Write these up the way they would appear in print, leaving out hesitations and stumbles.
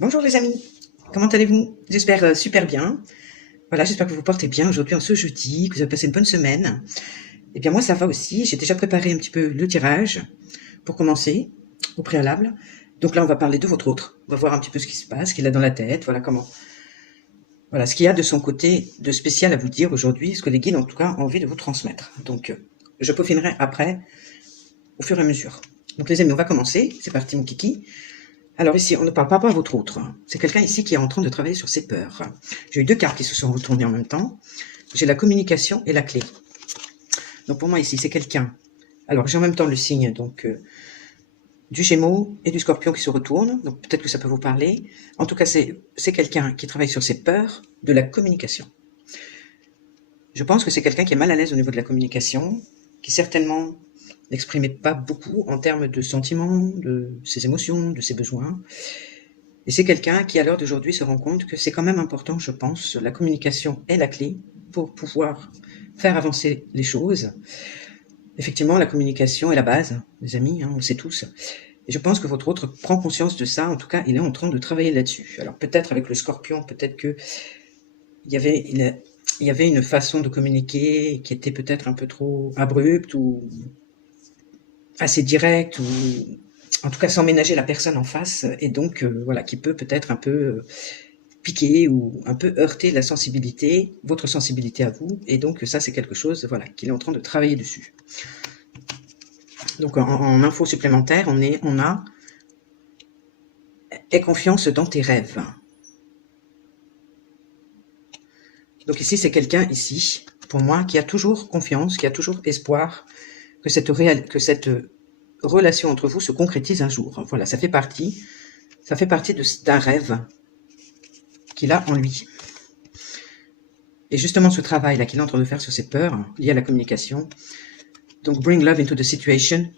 Bonjour les amis, comment allez-vous? J'espère super bien. Voilà, j'espère que vous vous portez bien aujourd'hui en ce jeudi, que vous avez passé une bonne semaine. Eh bien moi ça va aussi, j'ai déjà préparé un petit peu le tirage pour commencer au préalable. Donc là on va parler de votre autre, on va voir un petit peu ce qui se passe, ce qu'il a dans la tête, voilà comment, voilà ce qu'il y a de son côté de spécial à vous dire aujourd'hui, ce que les guides en tout cas ont envie de vous transmettre. Donc je peaufinerai après au fur et à mesure. Donc les amis on va commencer, c'est parti mon kiki. Alors ici, on ne parle pas à votre autre. C'est quelqu'un ici qui est en train de travailler sur ses peurs. J'ai eu deux cartes qui se sont retournées en même temps. J'ai la communication et la clé. Donc pour moi ici, c'est quelqu'un. Alors j'ai en même temps le signe donc du Gémeaux et du Scorpion qui se retournent. Donc peut-être que ça peut vous parler. En tout cas, c'est quelqu'un qui travaille sur ses peurs de la communication. Je pense que c'est quelqu'un qui est mal à l'aise au niveau de la communication, qui certainement n'exprimait pas beaucoup en termes de sentiments, de ses émotions, de ses besoins. Et c'est quelqu'un qui, à l'heure d'aujourd'hui, se rend compte que c'est quand même important, je pense, la communication est la clé pour pouvoir faire avancer les choses. Effectivement, la communication est la base, les amis, on le sait tous. Et je pense que votre autre prend conscience de ça, en tout cas, il est en train de travailler là-dessus. Alors peut-être avec le Scorpion, peut-être que il y avait une façon de communiquer qui était peut-être un peu trop abrupte ou assez directe, ou en tout cas sans ménager la personne en face, et donc voilà, qui peut peut-être un peu piquer ou un peu heurter la sensibilité, votre sensibilité à vous, et donc ça c'est quelque chose voilà, qu'il est en train de travailler dessus. Donc en info supplémentaire, on a « Aie confiance dans tes rêves ». Donc ici c'est quelqu'un ici, pour moi, qui a toujours confiance, qui a toujours espoir que cette relation entre vous se concrétise un jour. Voilà, ça fait partie d'un rêve qu'il a en lui. Et justement, ce travail-là qu'il est en train de faire sur ses peurs, liées à la communication, donc bring love into the situation,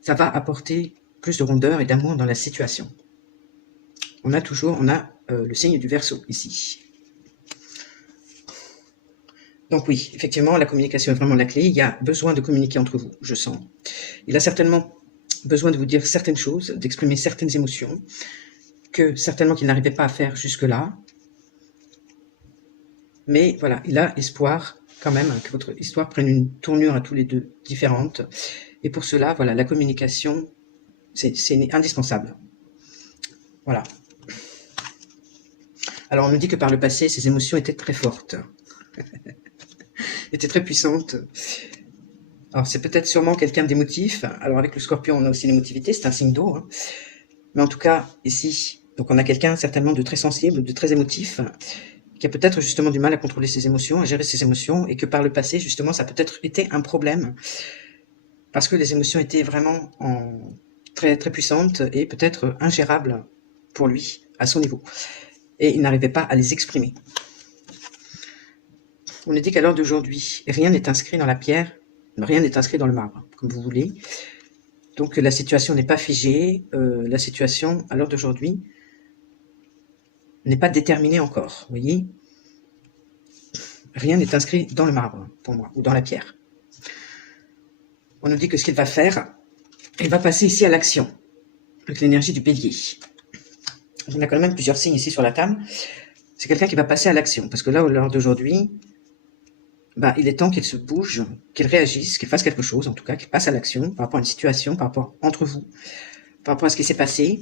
ça va apporter plus de rondeur et d'amour dans la situation. On a le signe du Verseau ici. Donc oui, effectivement, la communication est vraiment la clé. Il y a besoin de communiquer entre vous, je sens. Il a certainement besoin de vous dire certaines choses, d'exprimer certaines émotions, que certainement qu'il n'arrivait pas à faire jusque-là. Mais voilà, il a espoir quand même que votre histoire prenne une tournure à tous les deux différente. Et pour cela, voilà, la communication, c'est indispensable. Voilà. Alors on nous dit que par le passé, ces émotions étaient très fortes. Étaient très puissantes. Alors c'est peut-être sûrement quelqu'un d'émotif. Alors avec le Scorpion, on a aussi l'émotivité, c'est un signe d'eau. Hein. Mais en tout cas, ici, donc on a quelqu'un certainement de très sensible, de très émotif, qui a peut-être justement du mal à contrôler ses émotions, à gérer ses émotions, et que par le passé, justement, ça a peut-être été un problème, parce que les émotions étaient vraiment très, très puissantes et peut-être ingérables pour lui, à son niveau. Et il n'arrivait pas à les exprimer. On nous dit qu'à l'heure d'aujourd'hui, rien n'est inscrit dans la pierre, rien n'est inscrit dans le marbre, comme vous voulez. Donc la situation n'est pas figée, la situation, à l'heure d'aujourd'hui, n'est pas déterminée encore, vous voyez. Rien n'est inscrit dans le marbre, pour moi, ou dans la pierre. On nous dit que ce qu'il va faire, il va passer ici à l'action, avec l'énergie du bélier. On a quand même plusieurs signes ici sur la table. C'est quelqu'un qui va passer à l'action, parce que là, à l'heure d'aujourd'hui, il est temps qu'il se bouge, qu'il réagisse, qu'il fasse quelque chose, en tout cas, qu'il passe à l'action par rapport à une situation, par rapport entre vous, par rapport à ce qui s'est passé.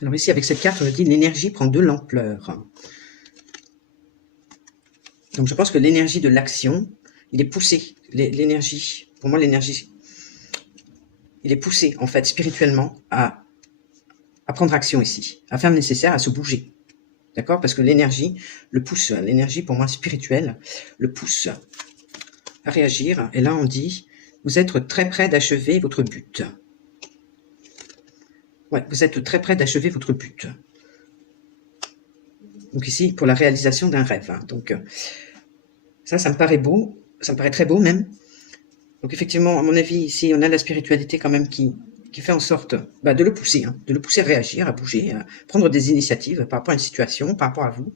Alors ici, avec cette carte, on nous dit l'énergie prend de l'ampleur. Donc je pense que l'énergie de l'action, il est poussé. L'énergie, pour moi, l'énergie, il est poussé, en fait, spirituellement, à prendre action ici, à faire le nécessaire, à se bouger. D'accord? Parce que l'énergie le pousse, l'énergie pour moi spirituelle, le pousse à réagir. Et là on dit, vous êtes très près d'achever votre but. Ouais, vous êtes très près d'achever votre but. Donc ici, pour la réalisation d'un rêve. Hein. Donc ça me paraît beau, ça me paraît très beau même. Donc effectivement, à mon avis, ici, on a la spiritualité quand même qui fait en sorte de le pousser, hein, de le pousser à réagir, à bouger, à prendre des initiatives par rapport à une situation, par rapport à vous.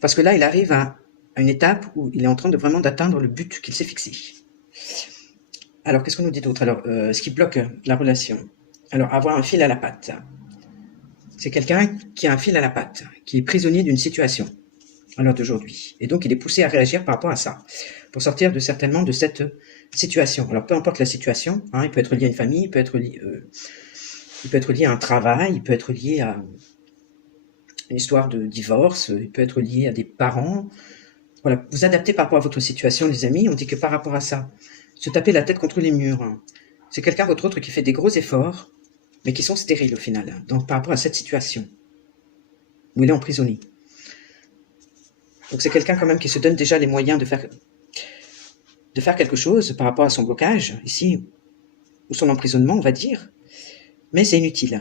Parce que là, il arrive à une étape où il est en train de vraiment d'atteindre le but qu'il s'est fixé. Alors, qu'est-ce qu'on nous dit d'autre? Alors, ce qui bloque la relation. Alors, avoir un fil à la patte. C'est quelqu'un qui a un fil à la patte, qui est prisonnier d'une situation à l'heure d'aujourd'hui. Et donc, il est poussé à réagir par rapport à ça, pour sortir certainement de cette situation. Alors, peu importe la situation, hein, il peut être lié à une famille, il peut être lié à un travail, il peut être lié à une histoire de divorce, il peut être lié à des parents. Voilà, vous adaptez par rapport à votre situation, les amis. On dit que par rapport à ça, se taper la tête contre les murs, hein, c'est quelqu'un, votre autre, qui fait des gros efforts, mais qui sont stériles au final, hein, donc par rapport à cette situation, où il est emprisonné. Donc c'est quelqu'un quand même qui se donne déjà les moyens de faire quelque chose par rapport à son blocage, ici, ou son emprisonnement, on va dire, mais c'est inutile.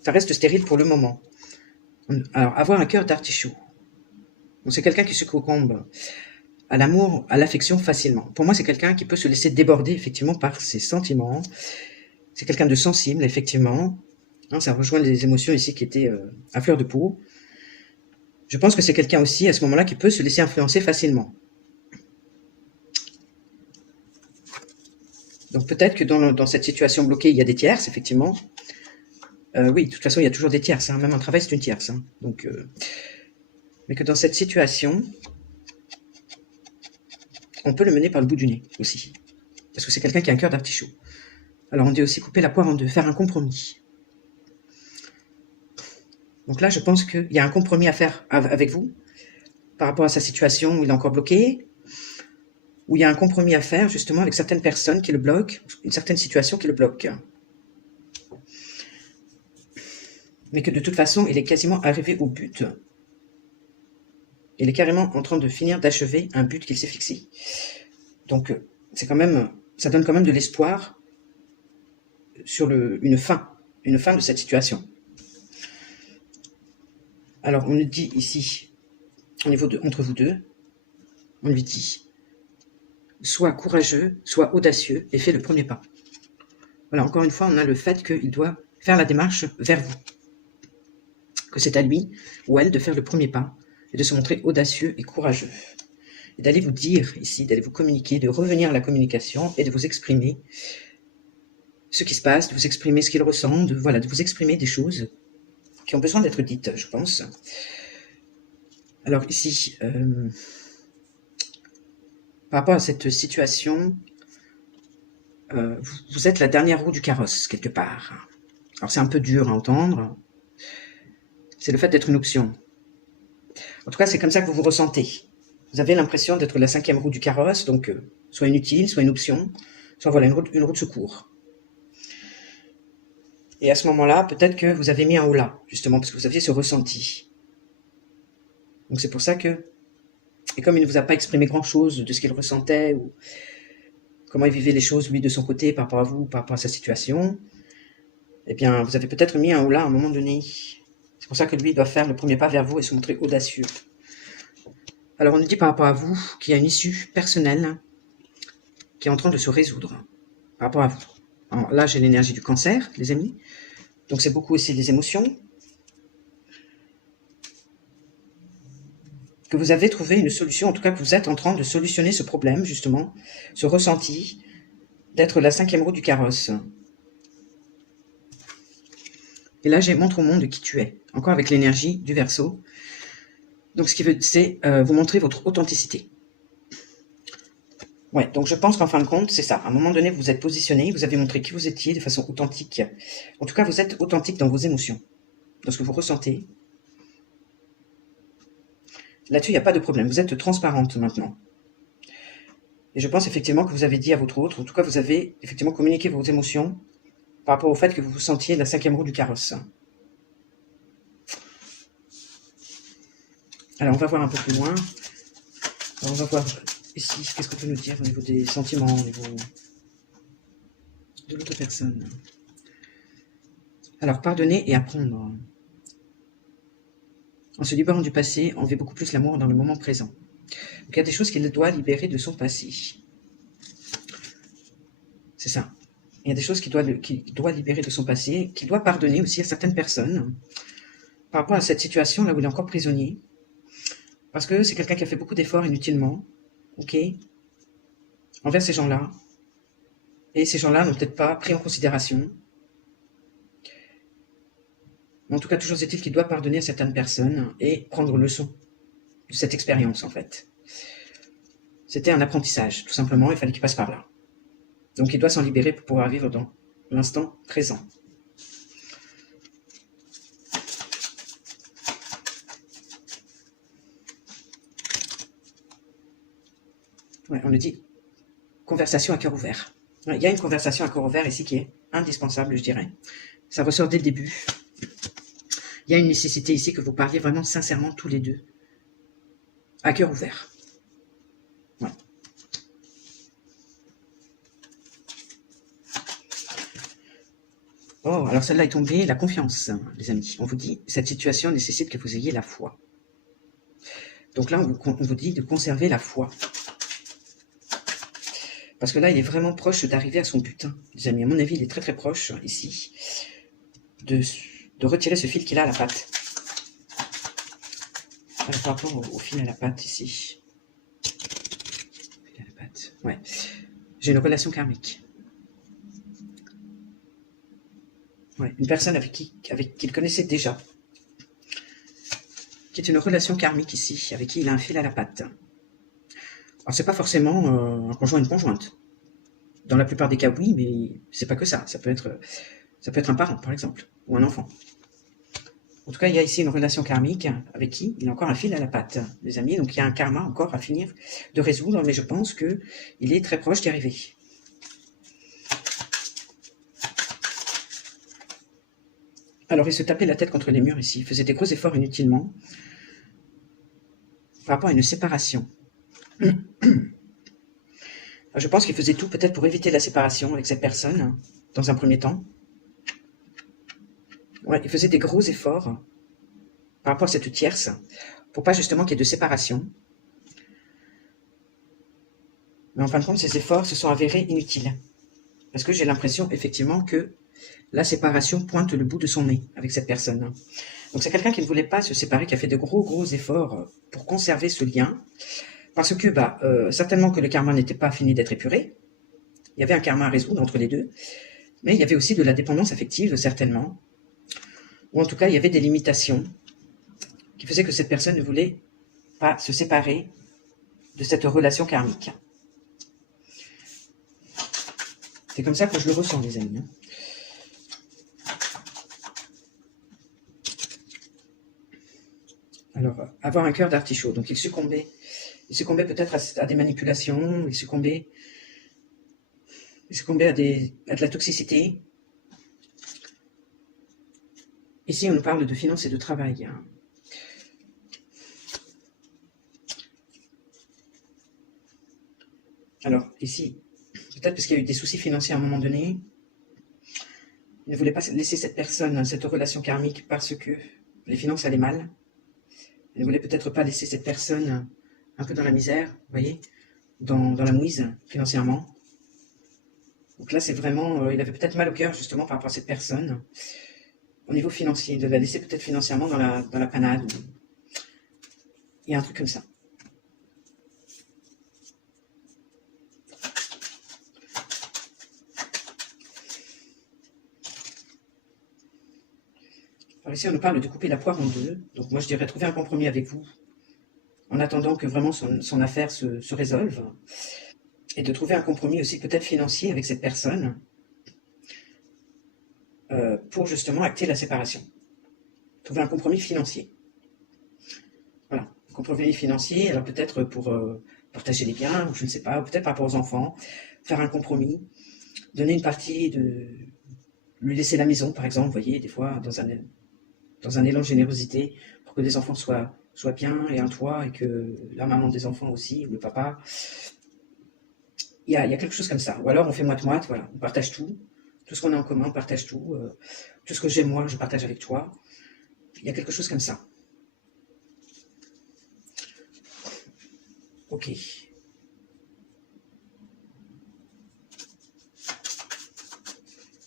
Ça reste stérile pour le moment. Alors, avoir un cœur d'artichaut. Donc c'est quelqu'un qui se concombre à l'amour, à l'affection facilement. Pour moi, c'est quelqu'un qui peut se laisser déborder effectivement par ses sentiments. C'est quelqu'un de sensible, effectivement. Hein, ça rejoint les émotions ici qui étaient à fleur de peau. Je pense que c'est quelqu'un aussi, à ce moment-là, qui peut se laisser influencer facilement. Donc peut-être que dans cette situation bloquée, il y a des tierces, effectivement. Oui, de toute façon, il y a toujours des tierces. Hein. Même un travail, c'est une tierce. Hein. Donc, mais que dans cette situation, on peut le mener par le bout du nez aussi. Parce que c'est quelqu'un qui a un cœur d'artichaut. Alors on dit aussi couper la poire en deux, faire un compromis. Donc là, je pense qu'il y a un compromis à faire avec vous par rapport à sa situation où il est encore bloqué, où il y a un compromis à faire justement avec certaines personnes qui le bloquent, une certaine situation qui le bloque. Mais que de toute façon, il est quasiment arrivé au but. Il est carrément en train de finir d'achever un but qu'il s'est fixé. Donc, c'est quand même, ça donne quand même de l'espoir sur une fin de cette situation. Alors, on nous dit ici, au niveau entre vous deux, on lui dit, sois courageux, sois audacieux et fais le premier pas. Voilà, encore une fois, on a le fait qu'il doit faire la démarche vers vous. Que c'est à lui ou elle de faire le premier pas et de se montrer audacieux et courageux. Et d'aller vous dire ici, d'aller vous communiquer, de revenir à la communication et de vous exprimer ce qui se passe, de vous exprimer ce qu'il ressent, de vous exprimer des choses qui ont besoin d'être dites, je pense. Alors ici, par rapport à cette situation, vous êtes la dernière roue du carrosse, quelque part. Alors c'est un peu dur à entendre. C'est le fait d'être une option. En tout cas, c'est comme ça que vous vous ressentez. Vous avez l'impression d'être la 5e roue du carrosse, donc soit inutile, soit une option, soit voilà, une roue de secours. Et à ce moment-là, peut-être que vous avez mis un holà, justement, parce que vous aviez ce ressenti. Donc c'est pour ça que, et comme il ne vous a pas exprimé grand-chose de ce qu'il ressentait, ou comment il vivait les choses, lui, de son côté, par rapport à vous, par rapport à sa situation, eh bien, vous avez peut-être mis un holà à un moment donné. C'est pour ça que lui doit faire le premier pas vers vous et se montrer audacieux. Alors on nous dit par rapport à vous qu'il y a une issue personnelle qui est en train de se résoudre par rapport à vous. Alors là, j'ai l'énergie du cancer, les amis. Donc c'est beaucoup aussi des émotions. Que vous avez trouvé une solution, en tout cas que vous êtes en train de solutionner ce problème, justement, ce ressenti d'être la 5e roue du carrosse. Et là, j'ai montre au monde qui tu es, encore avec l'énergie du Verseau. Donc ce qui veut, c'est vous montrer votre authenticité. Ouais, donc je pense qu'en fin de compte, c'est ça. À un moment donné, vous vous êtes positionné, vous avez montré qui vous étiez de façon authentique. En tout cas, vous êtes authentique dans vos émotions, dans ce que vous ressentez. Là-dessus, il n'y a pas de problème. Vous êtes transparente maintenant. Et je pense effectivement que vous avez dit à votre autre, en tout cas, vous avez effectivement communiqué vos émotions par rapport au fait que vous vous sentiez la 5e roue du carrosse. Alors, on va voir un peu plus loin. Alors, on va voir ici, qu'est-ce qu'on peut nous dire au niveau des sentiments, au niveau de l'autre personne. Alors, pardonner et apprendre. En se libérant du passé, on vit beaucoup plus l'amour dans le moment présent. Donc, il y a des choses qu'il doit libérer de son passé. C'est ça. Il y a des choses qu'il doit libérer de son passé, qu'il doit pardonner aussi à certaines personnes par rapport à cette situation là où il est encore prisonnier. Parce que c'est quelqu'un qui a fait beaucoup d'efforts inutilement, ok, envers ces gens-là. Et ces gens-là n'ont peut-être pas pris en considération. Mais en tout cas, toujours est-il qu'il doit pardonner à certaines personnes et prendre leçon de cette expérience, en fait. C'était un apprentissage, tout simplement, il fallait qu'il passe par là. Donc il doit s'en libérer pour pouvoir vivre dans l'instant présent. Ouais, on nous dit conversation à cœur ouvert. Ouais, il y a une conversation à cœur ouvert ici qui est indispensable, je dirais. Ça ressort dès le début. Il y a une nécessité ici que vous parliez vraiment sincèrement tous les deux. À cœur ouvert. Ouais. Oh, alors celle-là est tombée, la confiance, les amis. On vous dit, cette situation nécessite que vous ayez la foi. Donc là, on vous dit de conserver la foi. Parce que là, il est vraiment proche d'arriver à son but, les amis. À mon avis, il est très très proche, ici, de retirer ce fil qu'il a à la patte. Alors, par rapport au fil à la patte, ici. Fil à la patte, ouais. J'ai une relation karmique. Ouais, une personne avec qui il connaissait déjà. Qui est une relation karmique ici, avec qui il a un fil à la patte. Alors, c'est pas forcément un conjoint, une conjointe. Dans la plupart des cas, oui, mais c'est pas que ça. Ça peut être un parent, par exemple, ou un enfant. En tout cas, il y a ici une relation karmique avec qui il a encore un fil à la patte, les amis. Donc, il y a un karma encore à finir de résoudre, mais je pense qu'il est très proche d'y arriver. Alors, il se tapait la tête contre les murs ici. Il faisait des gros efforts inutilement par rapport à une séparation. Je pense qu'il faisait tout peut-être pour éviter la séparation avec cette personne, dans un premier temps. Ouais, il faisait des gros efforts par rapport à cette tierce, pour pas justement qu'il y ait de séparation. Mais en fin de compte, ces efforts se sont avérés inutiles. Parce que j'ai l'impression, effectivement, que la séparation pointe le bout de son nez avec cette personne. Donc c'est quelqu'un qui ne voulait pas se séparer, qui a fait de gros efforts pour conserver ce lien. Parce que, certainement que le karma n'était pas fini d'être épuré. Il y avait un karma à résoudre entre les deux. Mais il y avait aussi de la dépendance affective, certainement. Ou en tout cas, il y avait des limitations qui faisaient que cette personne ne voulait pas se séparer de cette relation karmique. C'est comme ça que je le ressens, les amis. Alors, avoir un cœur d'artichaut. Donc, il succombait peut-être à des manipulations, il succombait à de la toxicité. Ici, on nous parle de finances et de travail. Alors, ici, peut-être parce qu'il y a eu des soucis financiers à un moment donné, il ne voulait pas laisser cette personne, cette relation karmique, parce que les finances allaient mal. Il ne voulait peut-être pas laisser cette personne un peu dans la misère, vous voyez, dans la mouise, financièrement. Donc là, c'est vraiment, il avait peut-être mal au cœur, justement, par rapport à cette personne, au niveau financier, de la laisser peut-être financièrement dans la panade. Il y a un truc comme ça. Alors ici, on nous parle de couper la poire en deux. Donc moi, je dirais trouver un compromis avec vous, en attendant que vraiment son affaire se résolve. Et de trouver un compromis aussi peut-être financier avec cette personne, pour justement acter la séparation. Trouver un compromis financier. Voilà, un compromis financier, alors peut-être pour partager les biens, ou je ne sais pas, ou peut-être par rapport aux enfants, faire un compromis, donner une partie lui laisser la maison, par exemple, vous voyez, des fois, dans un élan de générosité, pour que les enfants soient bien, et un toit, et que la maman des enfants aussi, ou le papa. Il y a quelque chose comme ça. Ou alors on fait moite-moite, voilà, on partage tout ce qu'on a en commun, on partage tout. Tout ce que j'ai moi, je partage avec toi. Il y a quelque chose comme ça. Ok.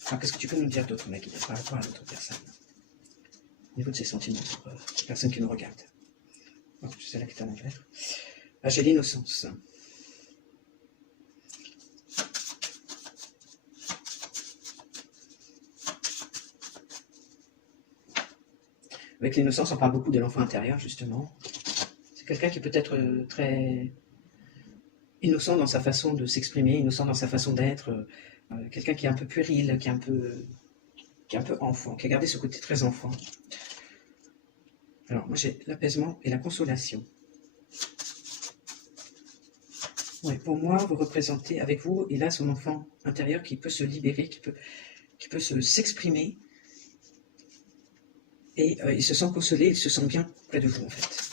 Alors, qu'est-ce que tu peux nous dire d'autre, Maggie, par rapport à l'autre personne, au niveau de ses sentiments pour les personnes qui nous regardent? Oh, c'est celle-là qui est à l'envers. Là, j'ai l'innocence. Avec l'innocence, on parle beaucoup de l'enfant intérieur, justement. C'est quelqu'un qui peut être très innocent dans sa façon de s'exprimer, innocent dans sa façon d'être, quelqu'un qui est un peu puéril, qui est un peu enfant, qui a gardé ce côté très enfant. Alors, moi, j'ai l'apaisement et la consolation. Ouais, pour moi, vous représentez avec vous, il a son enfant intérieur qui peut se libérer, qui peut s'exprimer, et il se sent consolé, il se sent bien près de vous, en fait.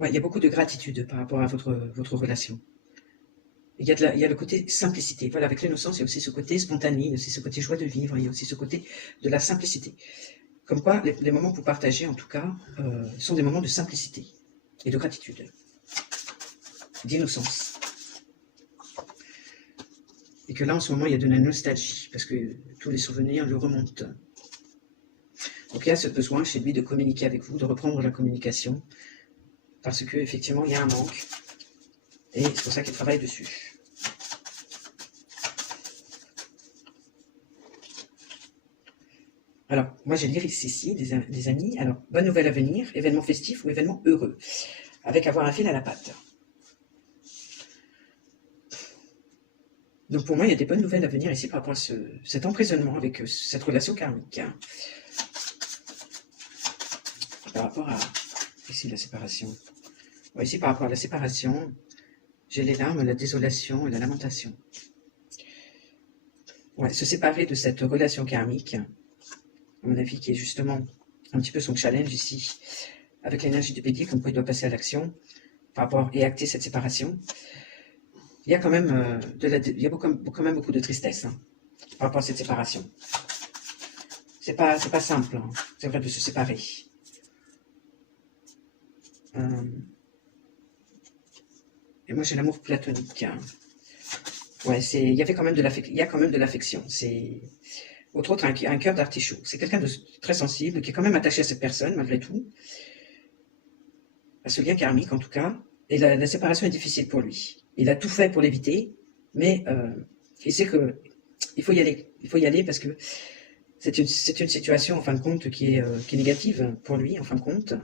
Ouais, il y a beaucoup de gratitude par rapport à votre relation. Il y a le côté simplicité. Voilà, avec l'innocence, il y a aussi ce côté spontané, il y a aussi ce côté joie de vivre, il y a aussi ce côté de la simplicité. Comme quoi, les moments que vous partagez, en tout cas, sont des moments de simplicité et de gratitude, d'innocence. Et que là, en ce moment, il y a de la nostalgie, parce que tous les souvenirs lui remontent. Donc il y a ce besoin chez lui de communiquer avec vous, de reprendre la communication, parce qu'effectivement, il y a un manque, et c'est pour ça qu'il travaille dessus. Alors, moi j'ai l'iris ici, des amis. Alors, bonne nouvelle à venir, événement festif ou événement heureux, avec avoir un fil à la patte. Donc pour moi, il y a des bonnes nouvelles à venir ici par rapport à cet emprisonnement avec cette relation karmique. Par rapport à, ici, la séparation. Ouais, ici, par rapport à la séparation, j'ai les larmes, la désolation et la lamentation. Ouais, se séparer de cette relation karmique, à mon avis, qui est justement un petit peu son challenge ici, avec l'énergie du bélier, comme quoi il doit passer à l'action, par rapport et acter cette séparation. Il y a quand même, il y a quand même beaucoup de tristesse par rapport à cette séparation. C'est pas simple, c'est vrai, de se séparer. Et moi j'ai l'amour platonique. Ouais, il y a quand même de l'affection. C'est autre un cœur d'artichaut. C'est quelqu'un de très sensible, qui est quand même attaché à cette personne malgré tout, à ce lien karmique en tout cas. Et la séparation est difficile pour lui. Il a tout fait pour l'éviter, mais il sait que il faut y aller. Il faut y aller parce que c'est une situation en fin de compte qui est négative pour lui en fin de compte.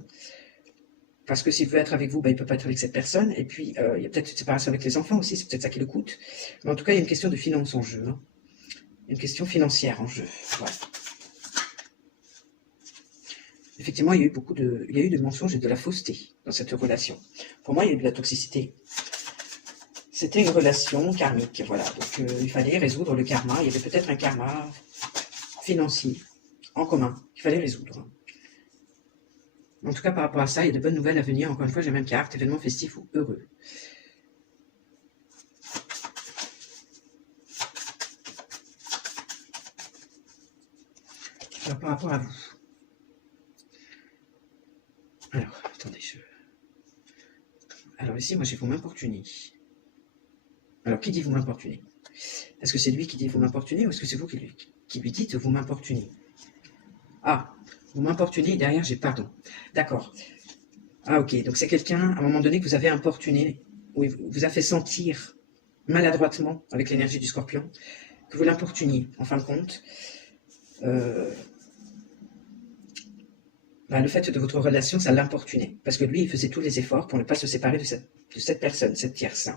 Parce que s'il veut être avec vous, il ne peut pas être avec cette personne. Et puis, il y a peut-être une séparation avec les enfants aussi, c'est peut-être ça qui le coûte. Mais en tout cas, il y a une question de finance en jeu. Il y a une question financière en jeu. Ouais. Effectivement, il y a eu de mensonges et de la fausseté dans cette relation. Pour moi, il y a eu de la toxicité. C'était une relation karmique, voilà. Donc, il fallait résoudre le karma. Il y avait peut-être un karma financier en commun qu'il fallait résoudre. En tout cas, par rapport à ça, il y a de bonnes nouvelles à venir. Encore une fois, j'ai même carte, événement festif ou heureux. Alors, par rapport à vous. Alors, attendez, Alors ici, moi, j'ai vous m'importuner. Alors, qui dit vous m'importuner? Est-ce que c'est lui qui dit vous m'importuner ou est-ce que c'est vous qui lui dites vous m'importuner? Ah, vous m'importunez, derrière, j'ai pardon. D'accord. Ah, ok. Donc, c'est quelqu'un, à un moment donné, que vous avez importuné, ou vous a fait sentir maladroitement, avec l'énergie du scorpion, que vous l'importuniez, en fin de compte. Le fait de votre relation, ça l'importunait. Parce que lui, il faisait tous les efforts pour ne pas se séparer de cette personne, cette tierce.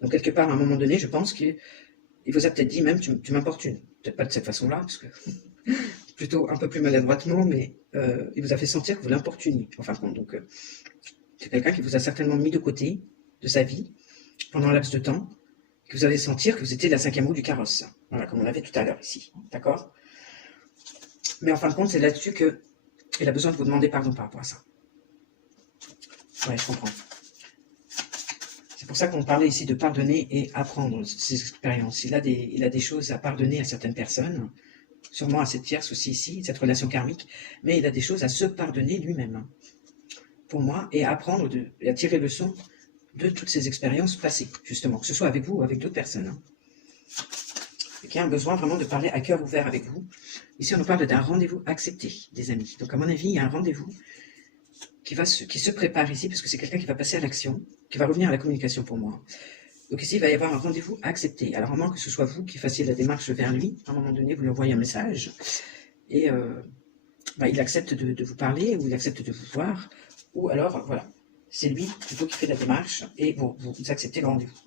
Donc, quelque part, à un moment donné, je pense qu'il vous a peut-être dit même, tu m'importunes. Peut-être pas de cette façon-là, parce que plutôt un peu plus maladroitement, mais il vous a fait sentir que vous l'importuniez, en fin de compte. Donc, c'est quelqu'un qui vous a certainement mis de côté de sa vie pendant un laps de temps, que vous avez sentir que vous étiez la 5e roue du carrosse. Voilà, comme on l'avait tout à l'heure ici. D'accord? Mais en fin de compte, c'est là-dessus qu'il a besoin de vous demander pardon par rapport à ça. Ouais, je comprends. C'est pour ça qu'on parlait ici de pardonner et apprendre ses expériences. Il a des choses à pardonner à certaines personnes, sûrement à cette tierce aussi ici, cette relation karmique, mais il a des choses à se pardonner lui-même, pour moi, et à apprendre et à tirer leçon de toutes ces expériences passées, justement, que ce soit avec vous ou avec d'autres personnes. Et qu'il y a un besoin vraiment de parler à cœur ouvert avec vous. Ici, on nous parle d'un rendez-vous accepté, des amis. Donc, à mon avis, il y a un rendez-vous qui se prépare ici, parce que c'est quelqu'un qui va passer à l'action, qui va revenir à la communication pour moi. Donc ici, il va y avoir un rendez-vous à accepter. Alors, à moins que ce soit vous qui fassiez la démarche vers lui, à un moment donné, vous lui envoyez un message et il accepte de vous parler ou il accepte de vous voir. Ou alors, voilà, c'est lui plutôt qui fait la démarche et vous acceptez le rendez-vous.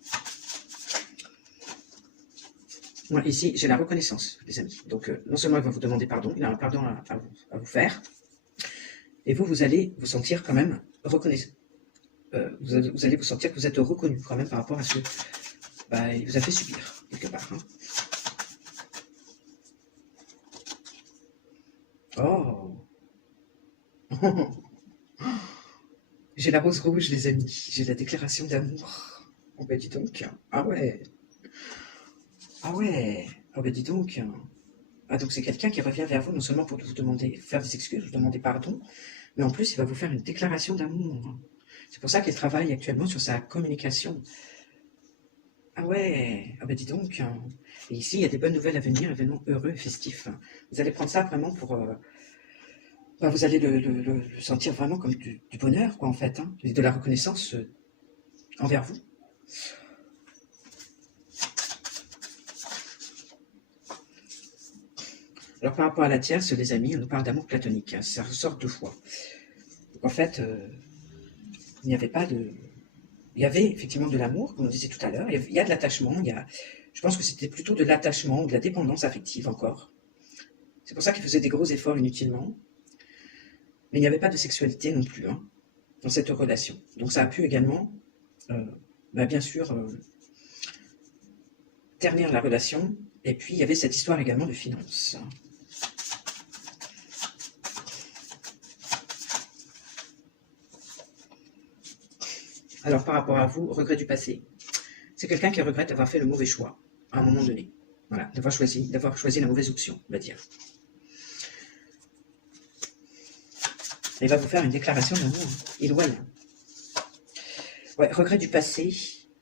Moi, ici, j'ai la reconnaissance, les amis. Donc, non seulement il va vous demander pardon, il a un pardon à vous faire, et vous allez vous sentir quand même reconnaissant. Vous allez vous sentir que vous êtes reconnu quand même par rapport à ce qu'il vous a fait subir, quelque part. Hein. Oh J'ai la rose rouge, les amis. J'ai la déclaration d'amour. Oh ben dis donc. Ah ouais. Ah ouais. Oh ben dis donc. Ah donc c'est quelqu'un qui revient vers vous non seulement pour vous demander, faire des excuses, vous demander pardon, mais en plus il va vous faire une déclaration d'amour. C'est pour ça qu'il travaille actuellement sur sa communication. Ah ouais. Ah ben dis donc. Et ici il y a des bonnes nouvelles à venir, événements heureux et festifs. Vous allez prendre ça vraiment pour... vous allez le sentir vraiment comme du bonheur, quoi, en fait, hein, et de la reconnaissance envers vous. Alors, par rapport à la tierce, les amis, on nous parle d'amour platonique. Hein, ça ressort deux fois. Donc, en fait, il n'y avait pas de... Il y avait effectivement de l'amour, comme on disait tout à l'heure. Il y a de l'attachement. Je pense que c'était plutôt de l'attachement, de la dépendance affective encore. C'est pour ça qu'il faisait des gros efforts inutilement. Mais il n'y avait pas de sexualité non plus, hein, dans cette relation. Donc, ça a pu également, bien sûr, ternir la relation. Et puis, il y avait cette histoire également de finances. Alors, par rapport à vous, regret du passé. C'est quelqu'un qui regrette d'avoir fait le mauvais choix, à un moment donné. Voilà, d'avoir choisi la mauvaise option, on va dire. Il va vous faire une déclaration d'amour éloignée. Ouais, regret du passé,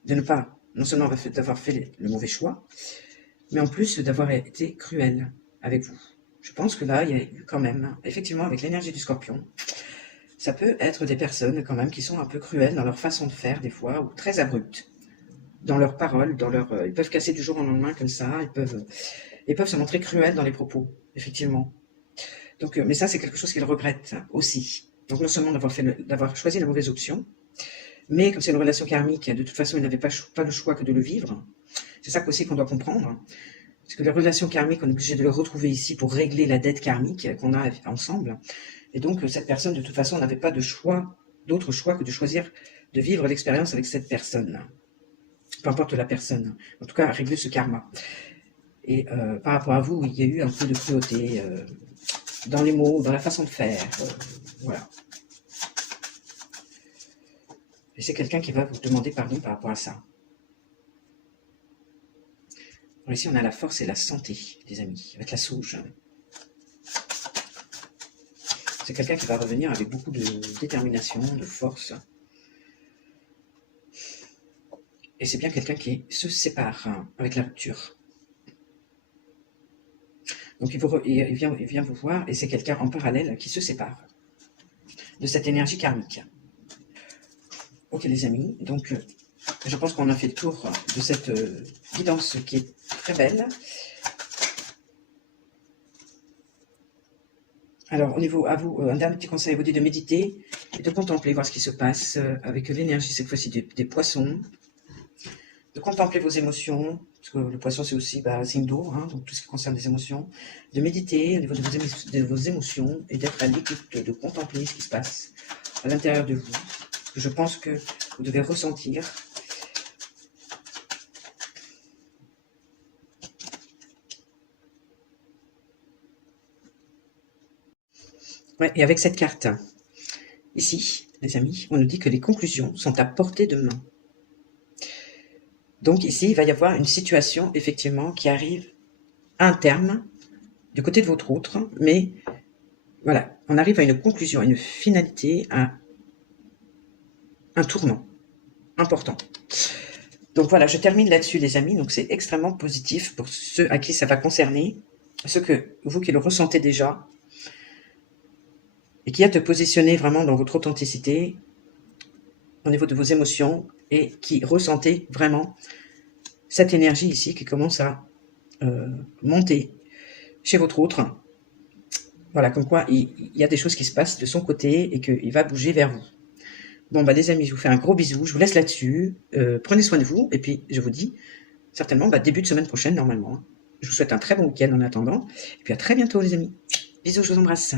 de ne pas, non seulement d'avoir fait le mauvais choix, mais en plus d'avoir été cruel avec vous. Je pense que là, il y a eu quand même, effectivement, avec l'énergie du Scorpion, ça peut être des personnes quand même qui sont un peu cruelles dans leur façon de faire des fois, ou très abruptes dans leurs paroles, ils peuvent casser du jour au lendemain comme ça, ils peuvent se montrer cruels dans les propos, effectivement. Donc, mais ça, c'est quelque chose qu'ils regrettent aussi. Donc, non seulement d'avoir choisi la mauvaise option, mais comme c'est une relation karmique, de toute façon, ils n'avaient pas le choix que de le vivre. C'est ça aussi qu'on doit comprendre. Parce que les relations karmiques, on est obligé de les retrouver ici pour régler la dette karmique qu'on a ensemble. Et donc, cette personne, de toute façon, n'avait pas d'autre choix que de choisir de vivre l'expérience avec cette personne. Peu importe la personne. En tout cas, régler ce karma. Et par rapport à vous, il y a eu un peu de cruauté dans les mots, dans la façon de faire. Voilà. Et c'est quelqu'un qui va vous demander pardon par rapport à ça. Alors ici, on a la force et la santé, les amis, avec la sauge. C'est quelqu'un qui va revenir avec beaucoup de détermination, de force. Et c'est bien quelqu'un qui se sépare avec la rupture. Donc il vient vous voir et c'est quelqu'un en parallèle qui se sépare de cette énergie karmique. Ok les amis, donc je pense qu'on a fait le tour de cette guidance qui est très belle. Alors au niveau à vous, un dernier petit conseil, vous dit de méditer et de contempler, voir ce qui se passe avec l'énergie cette fois-ci des poissons, de contempler vos émotions, parce que le poisson c'est aussi signe d'eau, hein, donc tout ce qui concerne les émotions, de méditer au niveau de vos émotions et d'être à l'écoute, de contempler ce qui se passe à l'intérieur de vous. Je pense que vous devez ressentir. Ouais, et avec cette carte, ici, les amis, on nous dit que les conclusions sont à portée de main. Donc ici, il va y avoir une situation, effectivement, qui arrive à un terme, du côté de votre autre, mais voilà, on arrive à une conclusion, à une finalité, à un tournant important. Donc voilà, je termine là-dessus, les amis. Donc c'est extrêmement positif pour ceux à qui ça va concerner, ceux que vous qui le ressentez déjà, et qui a te positionner vraiment dans votre authenticité. au niveau de vos émotions et qui ressentez vraiment cette énergie ici qui commence à monter chez votre autre. Voilà, comme quoi il y a des choses qui se passent de son côté et qu'il va bouger vers vous. Bon, bah les amis, je vous fais un gros bisou, je vous laisse là-dessus. Prenez soin de vous et puis je vous dis certainement début de semaine prochaine normalement. Je vous souhaite un très bon week-end en attendant. Et puis à très bientôt les amis. Bisous, je vous embrasse.